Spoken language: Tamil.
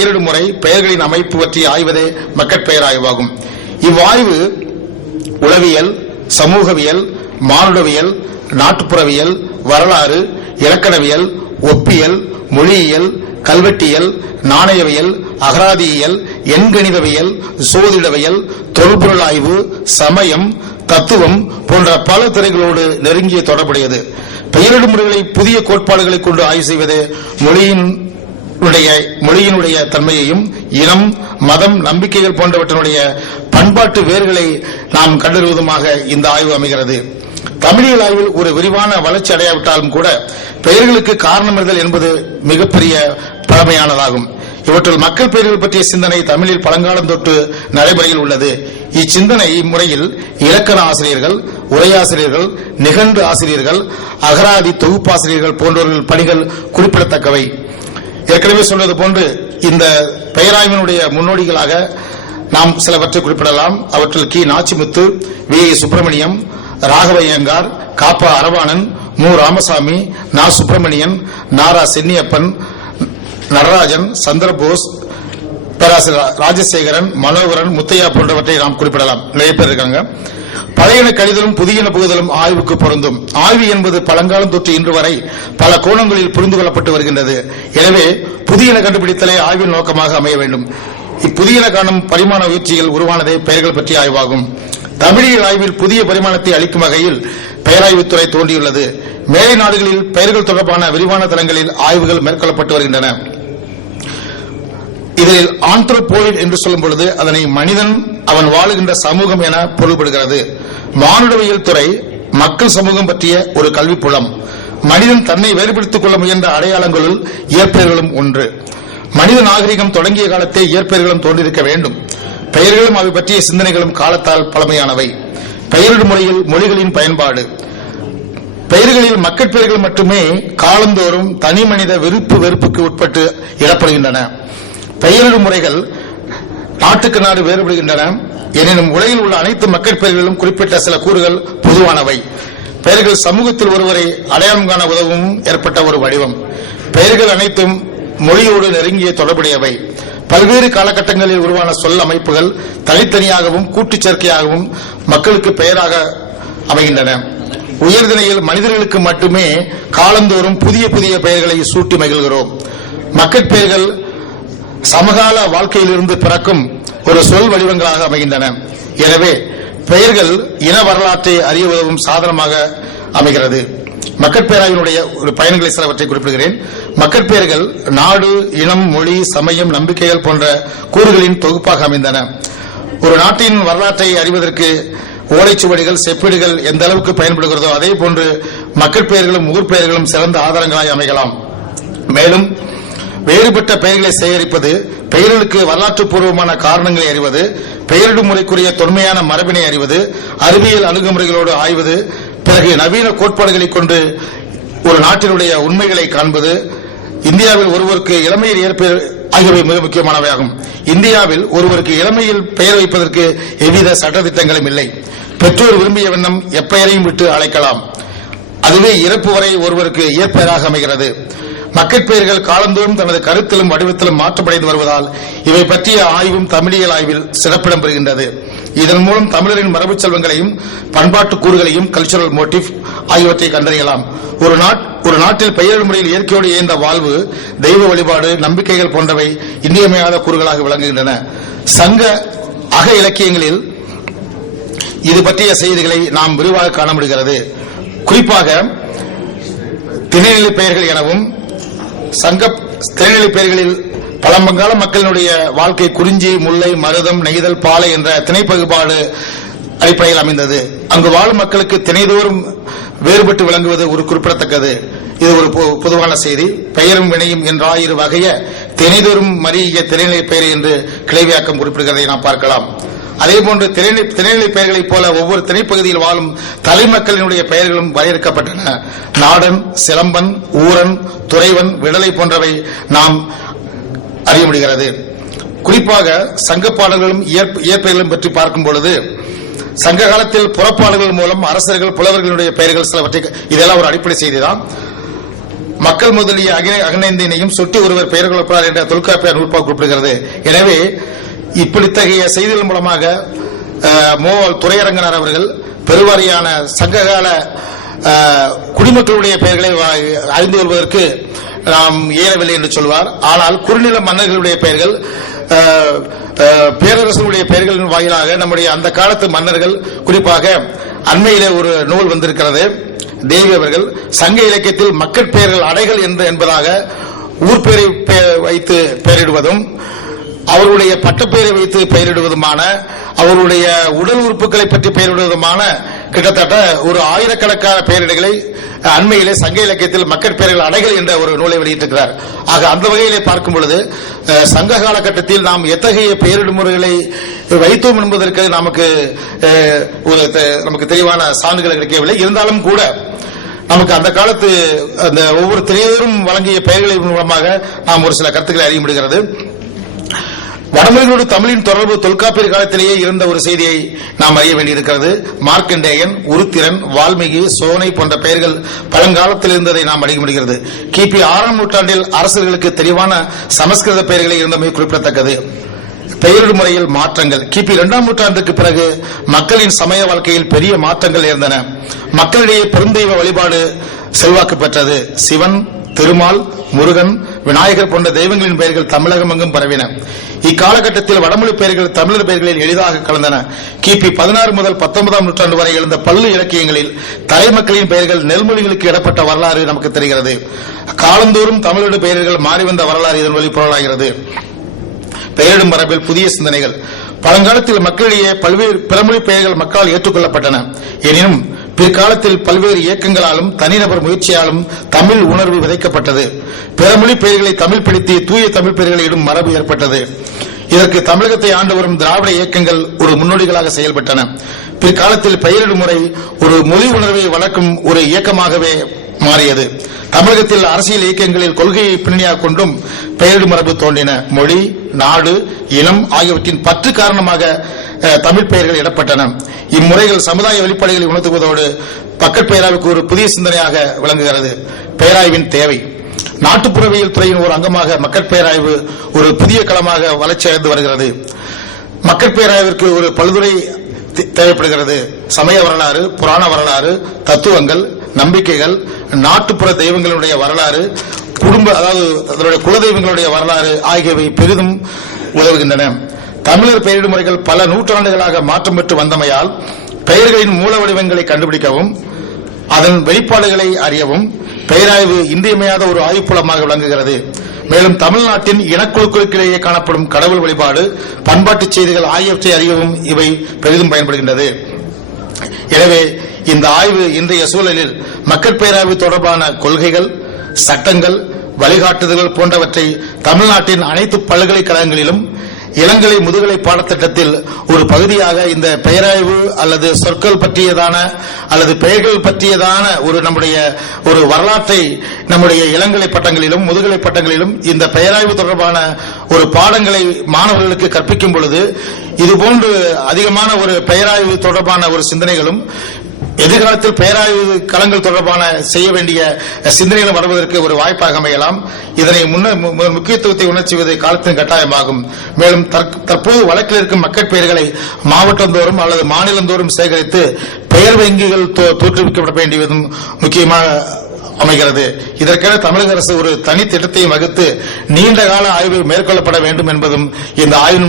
பெயரிடும் முறை பெயர்களின் அமைப்பு பற்றி ஆய்வதே மக்கட்பெயர் ஆய்வாகும் இவ்வாய்வு உளவியல் சமூகவியல் மானுடவியல் நாட்டுப்புறவியல் வரலாறு இலக்கணவியல் ஒப்பியல் மொழியியல் கல்வெட்டியல் நாணயவியல் அகராதியியல் எண்கணிதவியல் சோதிடவியல் தொல்பொருள் ஆய்வு சமயம் தத்துவம் போன்ற பல துறைகளோடு நெருங்கிய தொடர்புடையது. பெயரிடும் முறைகளை புதிய கோட்பாடுகளை கொண்டு ஆய்வு செய்வது மொழியின் உடைய மொழியினுடைய தன்மையையும் இனம் மதம் நம்பிக்கைகள் போன்றவற்றினுடைய பண்பாட்டு வேர்களை நாம் கண்டறிவதுமாக இந்த ஆய்வு அமைகிறது. தமிழியல் ஆய்வில் ஒரு விரிவான வளர்ச்சி அடையாவிட்டாலும் கூட பெயர்களுக்கு இருதல் என்பது மிகப்பெரிய பழமையானதாகும். இவற்றில் மக்கள் பெயர்கள் பற்றிய சிந்தனை தமிழில் பழங்காலம் தொட்டு நடைமுறையில் உள்ளது. இச்சிந்தனை இம்முறையில் இலக்கண ஆசிரியர்கள் உரையாசிரியர்கள் நிகண்டு ஆசிரியர்கள் அகராதி தொகுப்பாசிரியர்கள் போன்றவர்கள் பணிகள் குறிப்பிடத்தக்கவை. ஏற்கனவே சொன்னது போன்று இந்த பெயராய்வினுடைய முன்னோடிகளாக நாம் சிலவற்றை குறிப்பிடலாம். அவற்றில் கி. நாச்சிமுத்து வி. சுப்பிரமணியம் ராகவையங்கார் காப்பா அரவாணன் மு. ராமசாமி நா. சுப்பிரமணியன் நாரா சென்னியப்பன் நடராஜன் சந்திரபோஸ் பேராசிரியர் ராஜசேகரன் மனோகரன் முத்தையா போன்றவற்றை நாம் குறிப்பிடலாம். நிறைய பேர் இருக்காங்க. பழையன கழிதலும் புதியன புகுதலும் ஆய்வுக்கு பொருந்தும். ஆய்வு என்பது பழங்காலம் தொற்று இன்று வரை பல கோணங்களில் புரிந்து கொள்ளப்பட்டு வருகின்றது. எனவே புதியன கண்டுபிடித்தலே ஆய்வின் நோக்கமாக அமைய வேண்டும். இப்புதியன காணும் பரிமாண உயர்ச்சிகள் உருவானதே பெயர்கள் பற்றிய ஆய்வாகும். தமிழியல் ஆய்வில் புதிய பரிமாணத்தை அளிக்கும் வகையில் பெயராய்வுத்துறை தோன்றியுள்ளது. மேலை நாடுகளில் பெயர்கள் தொடர்பான விரிவான தளங்களில் ஆய்வுகள் மேற்கொள்ளப்பட்டு வருகின்றன. இதில் ஆந்த்ரோபோயிட் என்று சொல்லும் பொழுது அதனை மனிதன் அவன் வாழுகின்ற சமூகம் என பொருள்படுகிறது. மானுடவியல் துறை மக்கள் சமூகம் பற்றிய ஒரு கல்வி புலம் மனிதன் தன்னை வேறுபடுத்திக் கொள்ள முயன்ற அடையாளங்களுள் இயற்பெயர்களும் ஒன்று. மனித நாகரிகம் தொடங்கிய காலத்தே இயற்பெயர்களும் தோன்றிருக்க வேண்டும். பெயர்களும் அவை பற்றிய சிந்தனைகளும் காலத்தால் பழமையானவை. பெயரிடும் முறையில் மொழிகளின் பயன்பாடு. பெயர்களில் மக்கட் பெயர்கள் மட்டுமே காலந்தோறும் தனி மனித விருப்பு வெறுப்புக்கு உட்பட்டு இடப்படுகின்றன. பெயரிடும் முறைகள் நாட்டுக்கு நாடு வேறுபடுகின்றன. எனினும் உலகில் உள்ள அனைத்து மக்கள் பெயர்களிலும் குறிப்பிட்ட சில கூறுகள் பொதுவானவை. பெயர்கள் சமூகத்தில் ஒருவரை அடையாளம் காண உதவும் ஏற்பட்ட ஒரு வடிவம். பெயர்கள் அனைத்தும் மொழியோடு நெருங்கிய தொடர்புடையவை. பல்வேறு காலகட்டங்களில் உருவான சொல் அமைப்புகள் தனித்தனியாகவும் கூட்டுச் சேர்க்கையாகவும் மக்களுக்கு பெயராக அமைகின்றன. உயர்திணையில் மனிதர்களுக்கு மட்டுமே காலந்தோறும் புதிய புதிய பெயர்களை சூட்டி மகிழ்கிறோம். மக்கள் பெயர்கள் சமகால வாழ்க்கையிலிருந்து பிறக்கும் ஒரு சொல் வடிவங்களாக அமைகின்றன. எனவே பெயர்கள் இன வரலாற்றை அறிய உதவும் சாதனமாக அமைகிறது. மக்கட்பேராவினுடைய ஒரு பயன்களை சிலவற்றை குறிப்பிடுகிறேன். மக்கட்பெயர்கள் நாடு இனம் மொழி சமயம் நம்பிக்கைகள் போன்ற கூறுகளின் தொகுப்பாக அமைந்தன. ஒரு நாட்டின் வரலாற்றை அறிவதற்கு ஓலைச்சுவடிகள் செப்பீடுகள் எந்த அளவுக்கு பயன்படுகிறதோ அதே போன்று மக்கள் பெயர்களும் ஊர் பெயர்களும் சிறந்த ஆதாரங்களாய் அமைகலாம் மேலும் வேறுபட்ட பெயர்களை சேகரிப்பது பெயர்களுக்கு வரலாற்று பூர்வமான காரணங்களை அறிவது பெயரிடும் முறைக்குரிய தொன்மையான மரபினை அறிவது அறிவியல் அணுகுமுறைகளோடு ஆய்வது பிறகு நவீன கோட்பாடுகளை கொண்டு ஒரு நாட்டினுடைய உண்மைகளை காண்பது இந்தியாவில் ஒருவருக்கு இளமையில் ஏற்பெயர் ஆகியவை மிக முக்கியமானவையாகும். இந்தியாவில் ஒருவருக்கு இளமையில் பெயர் வைப்பதற்கு எவ்வித சட்டத்திட்டங்களும் இல்லை. பெற்றோர் விரும்பிய வண்ணம் எப்பெயரையும் விட்டு அழைக்கலாம். அதுவே இறப்பு வரை ஒருவருக்கு இயற்பெயராக அமைகிறது. மக்கள் பெயர்கள் காலந்தோறும் தனது கருத்திலும் வடிவத்திலும் மாற்றமடைந்து வருவதால் இவை பற்றிய ஆய்வும் தமிழியல் ஆய்வில் சிறப்பிடம் பெறுகின்றது. இதன் மூலம் தமிழரின் மரபுச் செல்வங்களையும் பண்பாட்டு கூறுகளையும் கல்ச்சுரல் மோட்டிவ் ஆகியவற்றை கண்டறியலாம். ஒரு நாட் ஒரு நாட்டில் பெயர் முறையில் இயற்கையோடு இயந்த வாழ்வு தெய்வ வழிபாடு நம்பிக்கைகள் போன்றவை இன்றியமையாத கூறுகளாக விளங்குகின்றன. சங்க அக இலக்கியங்களில் இது பற்றிய செய்திகளை நாம் விரிவாக காண முடிகிறது. குறிப்பாக திணைநிலை பெயர்கள் எனவும் சங்க திணைநிலை பெயர்களில் பழம்பங்கால மக்களினுடைய வாழ்க்கை குறிஞ்சி முல்லை மருதம் நெய்தல் பாலை என்ற திணை பகுப்பாடு அடிப்படையில் அமைந்தது. அங்கு வாழும் மக்களுக்கு திணைதோறும் வேறுபட்டு விளங்குவது ஒரு குறிப்பிடத்தக்கது. இது ஒரு பொ- பொதுவான செய்தி. பெயரும் வினையும் என்றாயிரு வகைய திணைதோறும் மறிய திணைநிலை பெயர் என்று கிளைவியாக்கம் குறிப்பிடுகிறதை நாம் பார்க்கலாம். அதேபோன்று திரைநிலை திரைநிலை பெயர்களைப் போல ஒவ்வொரு திணைப்பகுதியில் வாழும் தலைமக்களினுடைய பெயர்களும் வரையறுக்கப்பட்டன. நாடன் சிலம்பன் ஊரன் துறைவன் விடலை போன்றவை நாம் அறிய முடிகிறது. குறிப்பாக சங்கப்பாடல்களும் இயற்ப- இயற்பெயர்களும் பற்றி பார்க்கும் பொழுது சங்க காலத்தில் புறப்பாடல்கள் மூலம் அரசர்கள் புலவர்களுடைய பெயர்கள் சிலவற்றை இதெல்லாம் ஒரு அடிப்படை செய்திதான். மக்கள் முதலிய அகில அகிலேந்தினையும் சுட்டி ஒருவர் பெயர் கொள்ளப்படார் என்ற தொல்காப்பியார் நூற்பா குறிப்பிடுகிறது. எனவே இப்படித்தகைய செய்திகள் மூலமாக அஹ், துறையரங்கனார் அவர்கள் பெருவாரியான சங்ககால குடிமக்களுடைய பெயர்களை அறிந்து கொள்வதற்கு நாம் இயலவில்லை என்று சொல்வார். ஆனால் குறுநில மன்னர்களுடைய பெயர்கள் பேரரசனுடைய பெயர்களின் வாயிலாக நம்முடைய அந்த காலத்து மன்னர்கள் குறிப்பாக அண்மையிலே ஒரு நூல் வந்திருக்கிறது. தேவி அவர்கள் சங்க இலக்கியத்தில் மக்கள் பெயர்கள் அடைகள் என்று என்பதாக ஊர் பெயரை வைத்து பெயரிடுவதும் அவருடைய பட்டப்பெயரை வைத்து பெயரிடுவதுமான அவருடைய உடல் உறுப்புகளை பற்றி பெயரிடுவதுமான கிட்டத்தட்ட ஒரு ஆயிரக்கணக்கான பெயரிடுகளை அண்மையிலே சங்க இலக்கியத்தில் மக்கள் பெயர்கள் அடைகள் என்ற ஒரு நூலை வெளியிட்டிருக்கிறார். ஆக அந்த வகையிலே பார்க்கும் பொழுது சங்க காலகட்டத்தில் நாம் எத்தகைய பெயரிடும் முறைகளை வைத்தோம் என்பதற்கு நமக்கு ஒரு தெ- நமக்கு தெளிவான சான்றுகள் கிடைக்கவில்லை. இருந்தாலும் கூட நமக்கு அந்த காலத்து அந்த ஒவ்வொரு திரையரும் வழங்கிய பெயர்களின் மூலமாக நாம் ஒரு சில கருத்துக்களை அறிய முடிகிறது. வடமொழிகளோடு தமிழின் தொடர்பு தொல்காப்பியர் காலத்திலேயே இருந்த ஒரு செய்தியை நாம் அறிய வேண்டியிருக்கிறது. மார்க்கண்டேயன் உருத்திரன் வால்மீகி சோனை போன்ற பெயர்கள் பழங்காலத்தில் இருந்ததை நாம் அறிய முடிகிறது. கிபி ஆறாம் நூற்றாண்டில் அரசர்களுக்கு தெளிவான சமஸ்கிருத பெயர்களை இருந்தமை குறிப்பிடத்தக்கது. பெயரிடும் முறையில் மாற்றங்கள். கிபி இரண்டாம் நூற்றாண்டுக்கு பிறகு மக்களின் சமய வாழ்க்கையில் பெரிய மாற்றங்கள் இருந்தன. மக்களிடையே பெருந்தெய்வ வழிபாடு செல்வாக்கு பெற்றது. சிவன் திருமால் முருகன் விநாயகர் போன்ற தெய்வங்களின் பெயர்கள் தமிழகம் எங்கும் பரவின. இக்காலகட்டத்தில் வடமொழி பெயர்கள் தமிழர் பெயர்களில் எளிதாக கலந்தன. கிபி பதினாறு முதல் பத்தொன்பதாம் நூற்றாண்டு வரை எழுந்த பல்லு இலக்கியங்களில் தலைமக்களின் பெயர்கள் நெல்மொழிகளுக்கு இடப்பட்ட வரலாறு நமக்கு தெரிகிறது. காலந்தோறும் தமிழோடு பெயர்கள் மாறி வந்த வரலாறு இதன் வழி பொருளாகிறது பெயரிடும் மரபில் புதிய சிந்தனைகள். பழங்காலத்தில் மக்களிடையே பல்வேறு பிறமொழி பெயர்கள் மக்களால் ஏற்றுக்கொள்ளப்பட்டன. எனினும் பிற்காலத்தில் பல்வேறு இயக்கங்களாலும் தனிநபர் முயற்சியாலும் தமிழ் உணர்வு விதைக்கப்பட்டது. பிறமொழி பெயர்களை தமிழ் பிடித்து தூய தமிழ் பெயர்களை இடும் மரபு ஏற்பட்டது. இதற்கு தமிழகத்தை ஆண்டு வரும் திராவிட இயக்கங்கள் ஒரு முன்னோடிகளாக செயல்பட்டன. பிற்காலத்தில் பெயரிடும் முறை ஒரு மொழி உணர்வை வளர்க்கும் ஒரு இயக்கமாகவே மாறியது. தமிழகத்தில் அரசியல் இயக்கங்களில் கொள்கையை பின்னணியாக கொண்டும் பெயரிடும் மரபு தோன்றின. மொழி நாடு இனம் ஆகியவற்றின் பற்று காரணமாக தமிழ் பெயர்கள் இடப்பட்டன. இம்முறைகள் சமுதாய வெளிப்பாடுகளை உணர்த்துவதோடு பக்கட் பெயராவுக்கு ஒரு புதிய சிந்தனையாக விளங்குகிறது. பெயராய்வின் தேவை. நாட்டுப்புறவியல் துறையின் ஒரு அங்கமாக மக்கள் பேராய்வு ஒரு புதிய களமாக வளர்ச்சி அடைந்து வருகிறது. மக்கள் பேராய்விற்கு ஒரு பல்துறை தே- தேவைப்படுகிறது. சமய வரலாறு புராண வரலாறு தத்துவங்கள் நம்பிக்கைகள் நாட்டுப்புற தெய்வங்களுடைய வரலாறு குடும்ப அதாவது அதனுடைய குலதெய்வங்களுடைய வரலாறு ஆகியவை பெரிதும் உதவுகின்றன. தமிழர் பெயரிடும் முறைகள் பல நூற்றாண்டுகளாக மாற்றம் பெற்று வந்தமையால் பெயர்களின் மூல வடிவங்களை கண்டுபிடிக்கவும் அதன் வெளிப்பாடுகளை அறியவும் பெயராய்வு இன்றியமையாத ஒரு ஆய்வுப்புலமாக விளங்குகிறது. மேலும் தமிழ்நாட்டின் இனக்குழுக்களுக்கிடையே காணப்படும் கடவுள் வழிபாடு பண்பாட்டுச் செய்திகள் ஆகியவற்றை அறியவும் இவை பெரிதும் பயன்படுகின்றது. எனவே இந்த ஆய்வு இன்றைய சூழலில் மக்கள் பேராய்வு தொடர்பான கொள்கைகள் சட்டங்கள் வழிகாட்டுதல்கள் போன்றவற்றை தமிழ்நாட்டின் அனைத்து பல்கலைக்கழகங்களிலும் இளங்கலை முதுகலை பாடத்திட்டத்தில் ஒரு பகுதியாக இந்த பெயராய்வு அல்லது சொற்கள் பற்றியதான அல்லது பெயர்கள் பற்றியதான ஒரு நம்முடைய ஒரு வரலாற்றை நம்முடைய இளங்கலை பட்டங்களிலும் முதுகலை பட்டங்களிலும் இந்த பெயராய்வு தொடர்பான ஒரு பாடங்களை மாணவர்களுக்கு கற்பிக்கும் பொழுது இதுபோன்று அதிகமான ஒரு பெயராய்வு தொடர்பான ஒரு சிந்தனைகளும் எதிர்காலத்தில் பேராய்வு களங்கள் தொடர்பான செய்ய வேண்டிய சிந்தனைகள் வருவதற்கு ஒரு வாய்ப்பாக அமையலாம். இதனை முன்னர் முக்கியத்துவத்தை உணர்ச்சுவது காலத்தின் கட்டாயமாகும். மேலும் தற்போது வழக்கில் இருக்கும் மக்கள் பெயர்களை மாவட்டந்தோறும் அல்லது மாநிலந்தோறும் சேகரித்து பெயர் வங்கிகள் தோ- தோற்றுவிக்கப்பட வேண்டியதும் முக்கியமாக அமைகிறது. இதற்கென தமிழக அரசு ஒரு தனி திட்டத்தையும் வகுத்து நீண்ட கால ஆய்வு மேற்கொள்ளப்பட வேண்டும் என்பதும் இந்த ஆய்வின்